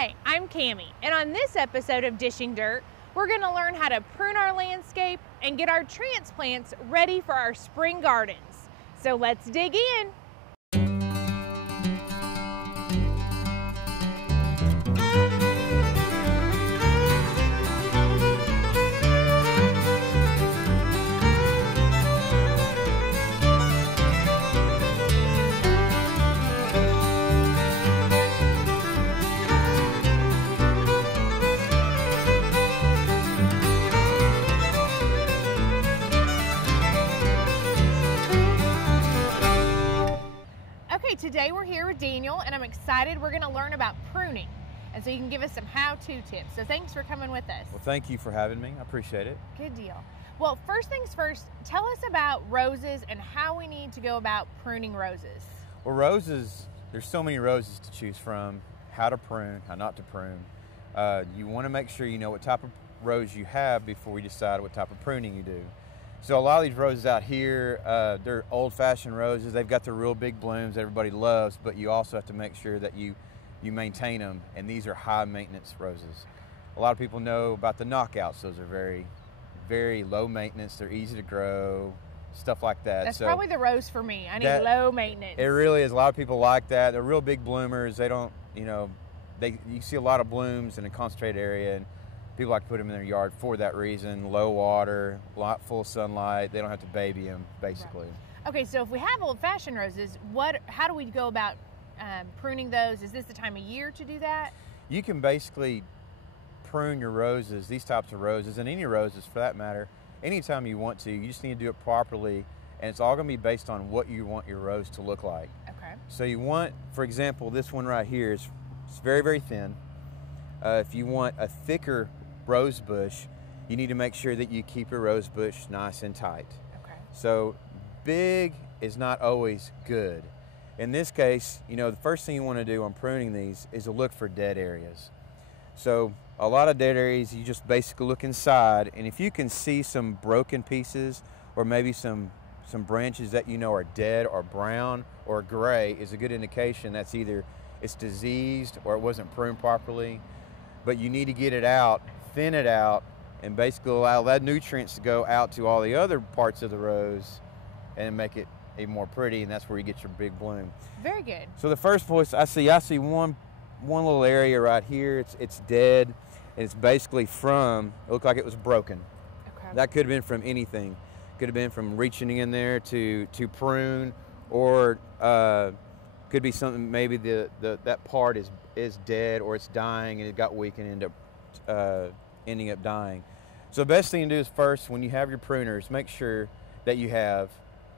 Hi, I'm Cammie, and on this episode of Dishing Dirt, we're going to learn how to prune our landscape and get our transplants ready for our spring gardens. So let's dig in. Today we're here with Daniel, and I'm excited. We're going to learn about pruning, and so you can give us some how-to tips. So thanks for coming with us. Well, thank you for having me. I appreciate it. Good deal. Well, first things first, tell us about roses and how we need to go about pruning roses. Well, roses, there's so many roses to choose from, how to prune, how not to prune. You want to make sure you know what type of rose you have before you decide what type of pruning you do. So a lot of these roses out here, they're old-fashioned roses. They've got the real big blooms that everybody loves, but you also have to make sure that you maintain them, and these are high-maintenance roses. A lot of people know about the knockouts. Those are very, very low maintenance. They're easy to grow, stuff like that. That's probably the rose for me. I need low maintenance. It really is. A lot of people like that. They're real big bloomers. They don't, you see a lot of blooms in a concentrated area, and people like to put them in their yard for that reason. Low water, full sunlight. They don't have to baby them, basically. Right. Okay, so if we have old-fashioned roses, how do we go about pruning those? Is this the time of year to do that? You can basically prune your roses, these types of roses, and any roses for that matter, anytime you want to. You just need to do it properly, and it's all going to be based on what you want your rose to look like. Okay. So you want, for example, this one right here is very, very thin. If you want a thicker rose bush, you need to make sure that you keep your rose bush nice and tight. Okay. So big is not always good. In this case, the first thing you want to do on pruning these is to look for dead areas. So a lot of dead areas, you just basically look inside, and if you can see some broken pieces or maybe some branches that are dead or brown or gray, is a good indication that's either it's diseased or it wasn't pruned properly. But you need to get it out, thin it out, and basically allow that nutrients to go out to all the other parts of the rose and make it even more pretty, and that's where you get your big bloom. Very good. So the first place I see one little area right here. It's dead, and it's basically it looked like it was broken. Okay. That could have been from anything. Could have been from reaching in there to prune, or could be something, maybe that part is dead, or it's dying and it got weak and ending up dying. So the best thing to do is first, when you have your pruners, make sure that you have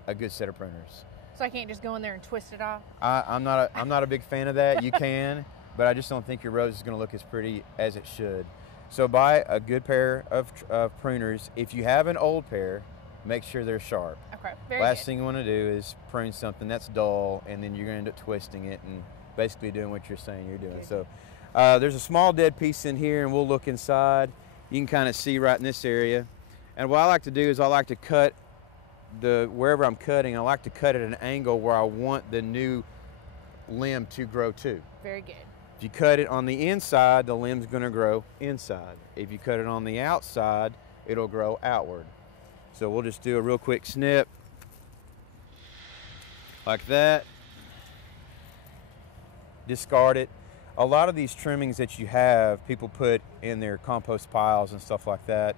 a good set of pruners. So I can't just go in there and twist it off? I'm not a big fan of that. You can, but I just don't think your rose is going to look as pretty as it should. So buy a good pair of pruners. If you have an old pair, make sure they're sharp. Okay, very Last good. thing you want to do is prune something that's dull, and then you're going to end up twisting it and basically doing what you're saying you're doing. Good. So there's a small dead piece in here, and we'll look inside. You can kind of see right in this area. And what I like to do is I like to cut wherever I'm cutting, I like to cut at an angle where I want the new limb to grow to. Very good. If you cut it on the inside, the limb's going to grow inside. If you cut it on the outside, it'll grow outward. So we'll just do a real quick snip like that. Discard it. A lot of these trimmings that you have, people put in their compost piles and stuff like that.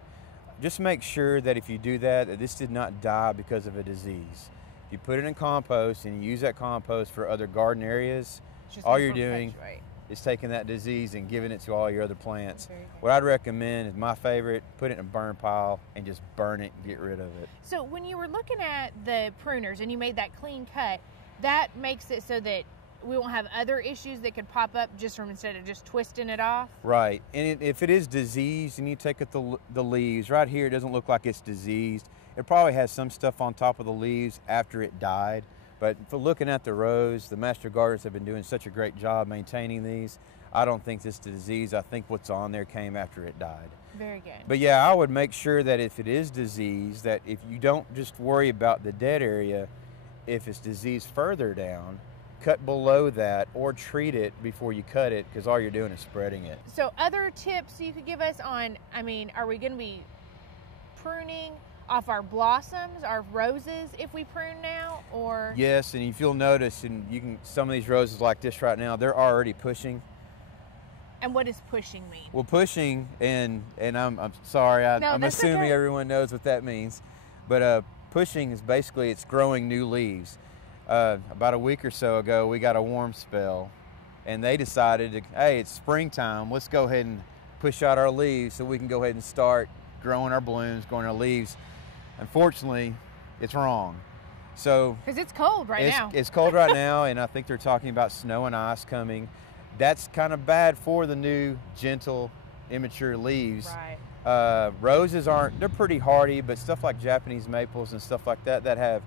Just make sure that if you do that this did not die because of a disease. If you put it in compost and you use that compost for other garden areas, all you're doing is taking that disease and giving it to all your other plants. What I'd recommend is my favorite, put it in a burn pile and just burn it and get rid of it. So when you were looking at the pruners and you made that clean cut, that makes it so that we won't have other issues that could pop up just from instead of just twisting it off? Right, and if it is diseased, you need to take at the leaves. Right here, it doesn't look like it's diseased. It probably has some stuff on top of the leaves after it died. But for looking at the rose, the master gardeners have been doing such a great job maintaining these. I don't think this disease. I think what's on there came after it died. Very good. But yeah, I would make sure that if it is diseased, that if you don't just worry about the dead area, if it's diseased further down, cut below that or treat it before you cut it, because all you're doing is spreading it. So other tips you could give us on, I mean, are we going to be pruning off our blossoms, our roses, if we prune now, or? Yes, and if you'll notice, and you can, some of these roses like this right now, they're already pushing. And what does pushing mean? Well, pushing, and I'm sorry, I'm assuming everyone knows what that means, but pushing is basically it's growing new leaves. About a week or so ago, we got a warm spell, and they decided to, hey, it's springtime, let's go ahead and push out our leaves so we can go ahead and start growing our blooms, growing our leaves. Unfortunately, it's wrong. So because it's cold right now. It's cold right now, and I think they're talking about snow and ice coming. That's kind of bad for the new, gentle, immature leaves. Right. Roses aren't, they're pretty hardy, but stuff like Japanese maples and stuff like that that have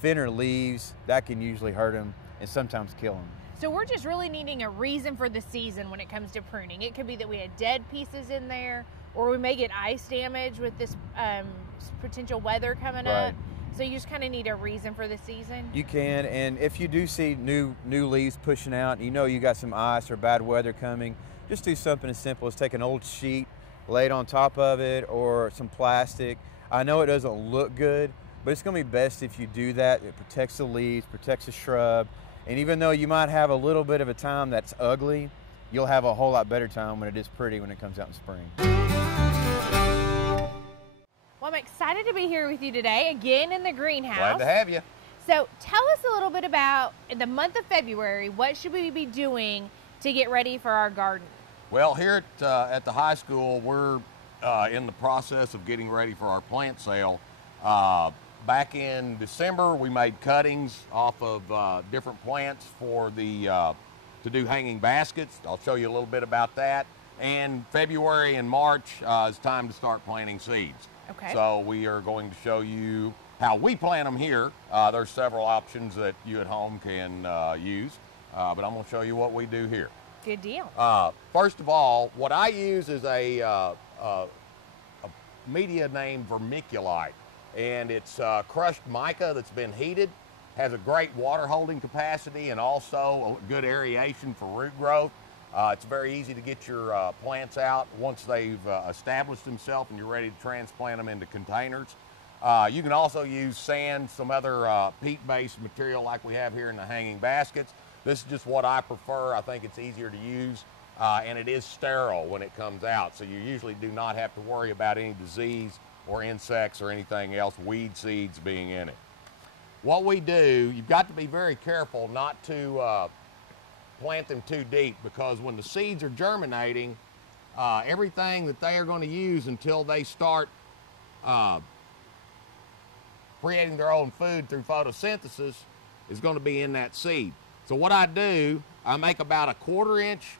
thinner leaves, that can usually hurt them and sometimes kill them. So we're just really needing a reason for the season when it comes to pruning. It could be that we had dead pieces in there, or we may get ice damage with this potential weather coming up. So you just kind of need a reason for the season. You can, and if you do see new leaves pushing out, you know you got some ice or bad weather coming, just do something as simple as take an old sheet, lay it on top of it, or some plastic. I know it doesn't look good, but it's going to be best if you do that. It protects the leaves, protects the shrub, and even though you might have a little bit of a time that's ugly, you'll have a whole lot better time when it is pretty when it comes out in spring. Well, I'm excited to be here with you today, again in the greenhouse. Glad to have you. So tell us a little bit about, in the month of February, what should we be doing to get ready for our garden? Well, here at the high school, we're in the process of getting ready for our plant sale. Back in December, we made cuttings off of different plants for the to do hanging baskets. I'll show you a little bit about that. And February and March is time to start planting seeds. Okay. So we are going to show you how we plant them here. There's several options that you at home can use, but I'm going to show you what we do here. Good deal. First of all, what I use is a media named vermiculite, and it's crushed mica that's been heated, has a great water holding capacity, and also a good aeration for root growth. It's very easy to get your plants out once they've established themselves and you're ready to transplant them into containers. You can also use sand, some other peat-based material like we have here in the hanging baskets. This is just what I prefer. I think it's easier to use, and it is sterile when it comes out, so you usually do not have to worry about any disease or insects or anything else, weed seeds being in it. What we do, you've got to be very careful not to plant them too deep, because when the seeds are germinating, everything that they are going to use until they start creating their own food through photosynthesis is going to be in that seed. So what I do, I make about a 1/4 inch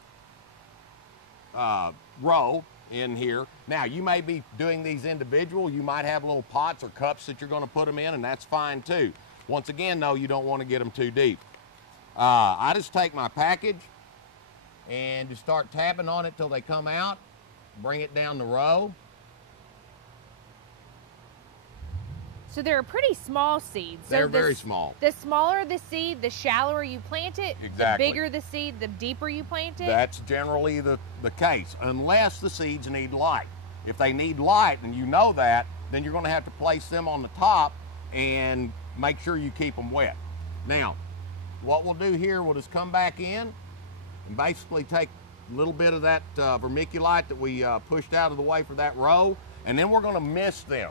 row in here. Now you may be doing these individual, you might have little pots or cups that you're going to put them in, and that's fine too. Once again though, you don't want to get them too deep. I just take my package and just start tapping on it till they come out, bring it down the row. So they're pretty small seeds. They're very small. The smaller the seed, the shallower you plant it. Exactly. The bigger the seed, the deeper you plant it. That's generally the case, unless the seeds need light. If they need light and you know that, then you're going to have to place them on the top and make sure you keep them wet. Now, what we'll do here, we'll just come back in and basically take a little bit of that vermiculite that we pushed out of the way for that row, and then we're going to mist them.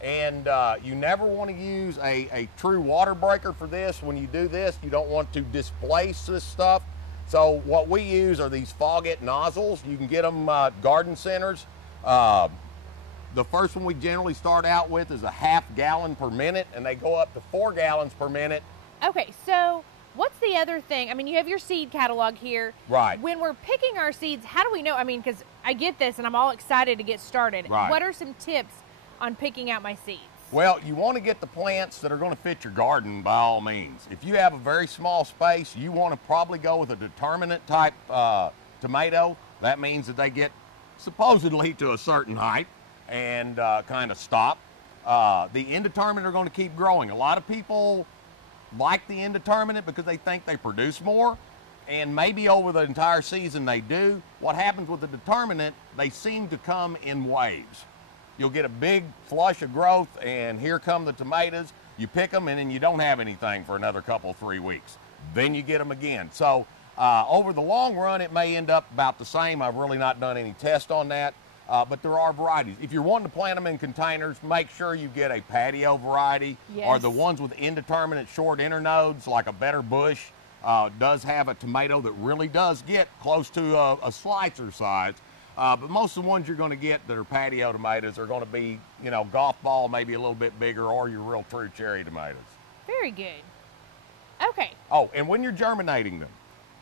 And you never want to use a true water breaker for this. When you do this, you don't want to displace this stuff. So what we use are these Faulkner nozzles. You can get them garden centers. The first one we generally start out with is a 1/2 gallon per minute, and they go up to 4 gallons per minute. Okay, so what's the other thing? I mean, you have your seed catalog here. Right. When we're picking our seeds, how do we know? I mean, because I get this and I'm all excited to get started. Right. What are some tips on picking out my seeds? Well, you want to get the plants that are going to fit your garden by all means. If you have a very small space, you want to probably go with a determinate type tomato. That means that they get supposedly to a certain height and kind of stop. The indeterminate are going to keep growing. A lot of people like the indeterminate because they think they produce more, and maybe over the entire season they do. What happens with the determinate, they seem to come in waves. You'll get a big flush of growth, and here come the tomatoes. You pick them, and then you don't have anything for another couple, 3 weeks. Then you get them again. So over the long run, it may end up about the same. I've really not done any test on that, but there are varieties. If you're wanting to plant them in containers, make sure you get a patio variety, or the ones with indeterminate short internodes, like a Better Bush, does have a tomato that really does get close to a slicer size. But most of the ones you're going to get that are patio tomatoes are going to be, you know, golf ball, maybe a little bit bigger, or your real true cherry tomatoes. Very good. Okay. Oh, and when you're germinating them,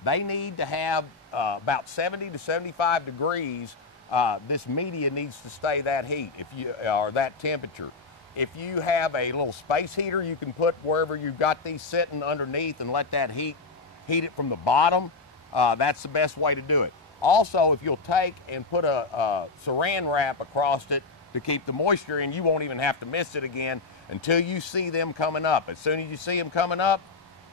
they need to have about 70 to 75 degrees. This media needs to stay that heat, or that temperature. If you have a little space heater, you can put wherever you've got these sitting underneath and let that heat it from the bottom. That's the best way to do it. Also, if you'll take and put a saran wrap across it to keep the moisture in, you won't even have to mist it again until you see them coming up. As soon as you see them coming up,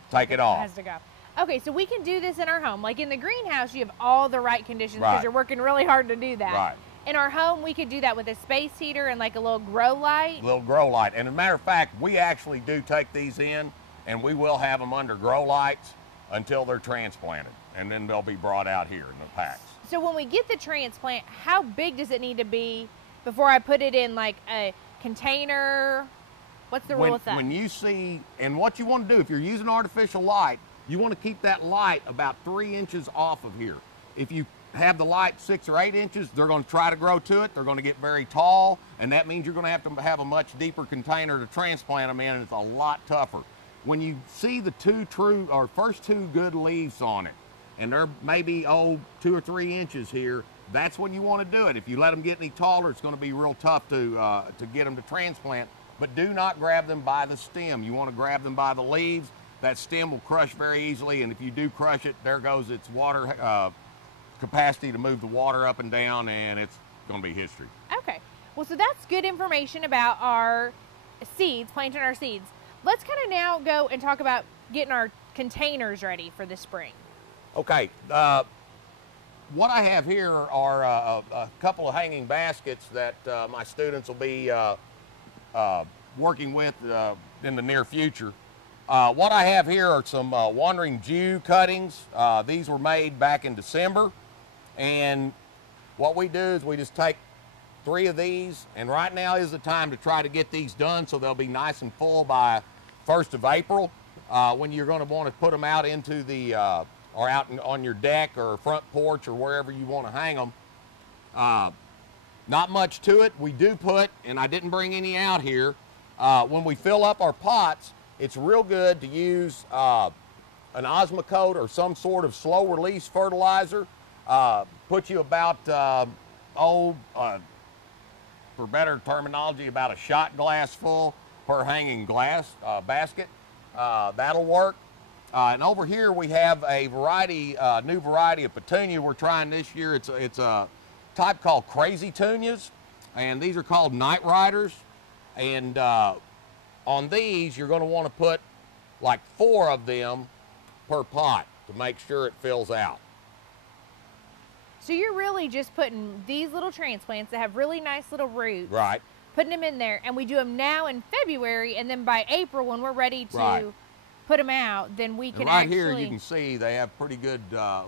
take it off. It has to go. Okay, so we can do this in our home. Like in the greenhouse, you have all the right conditions because you're working really hard to do that. Right. In our home, we could do that with a space heater and like a little grow light. Little grow light. And as a matter of fact, we actually do take these in, and we will have them under grow lights until they're transplanted, and then they'll be brought out here in the packs. So when we get the transplant, how big does it need to be before I put it in like a container? What's the rule of thumb? When you see, and what you want to do, if you're using artificial light, you want to keep that light about 3 inches off of here. If you have the light 6 or 8 inches, they're going to try to grow to it. They're going to get very tall, and that means you're going to have a much deeper container to transplant them in, and it's a lot tougher. When you see the first two good leaves on it, and they're maybe 2 or 3 inches here, that's when you want to do it. If you let them get any taller, it's going to be real tough to get them to transplant. But do not grab them by the stem. You want to grab them by the leaves. That stem will crush very easily, and if you do crush it, there goes its water capacity to move the water up and down, and it's going to be history. Okay. Well, so that's good information about our seeds, planting our seeds. Let's kind of now go and talk about getting our containers ready for the spring. Okay. What I have here are a couple of hanging baskets that my students will be working with in the near future. What I have here are some wandering Jew cuttings. These were made back in December, and what we do is we just take 3 of these, and right now is the time to try to get these done so they'll be nice and full by 1st of April, when you're going to want to put them out into the or out on your deck or front porch or wherever you want to hang them. Not much to it. We do put, and I didn't bring any out here, when we fill up our pots, it's real good to use an Osmocote or some sort of slow release fertilizer. Put you about, for better terminology, about a shot glass full per hanging glass basket. That'll work. And over here we have a new variety of petunia we're trying this year. It's a type called Crazy Tunias, and these are called Night Riders. And on these, you're going to want to put like 4 of them per pot to make sure it fills out. So you're really just putting these little transplants that have really nice little roots. Right. Putting them in there, and we do them now in February, and then by April when we're ready to put them out, then we can and right here you can see they have pretty good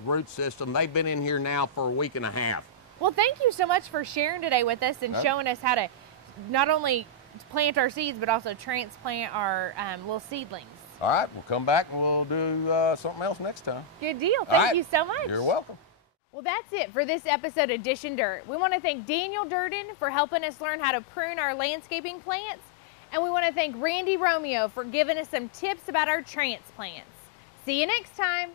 root system. They've been in here now for a week and a half. Well, thank you so much for sharing today with us and showing us how to not only plant our seeds, but also transplant our little seedlings. All right, we'll come back and we'll do something else next time. Good deal. Thank you so much. You're welcome. Well, that's it for this episode of Dish and Dirt. We want to thank Daniel Durden for helping us learn how to prune our landscaping plants. And we want to thank Randy Romeo for giving us some tips about our transplants. See you next time.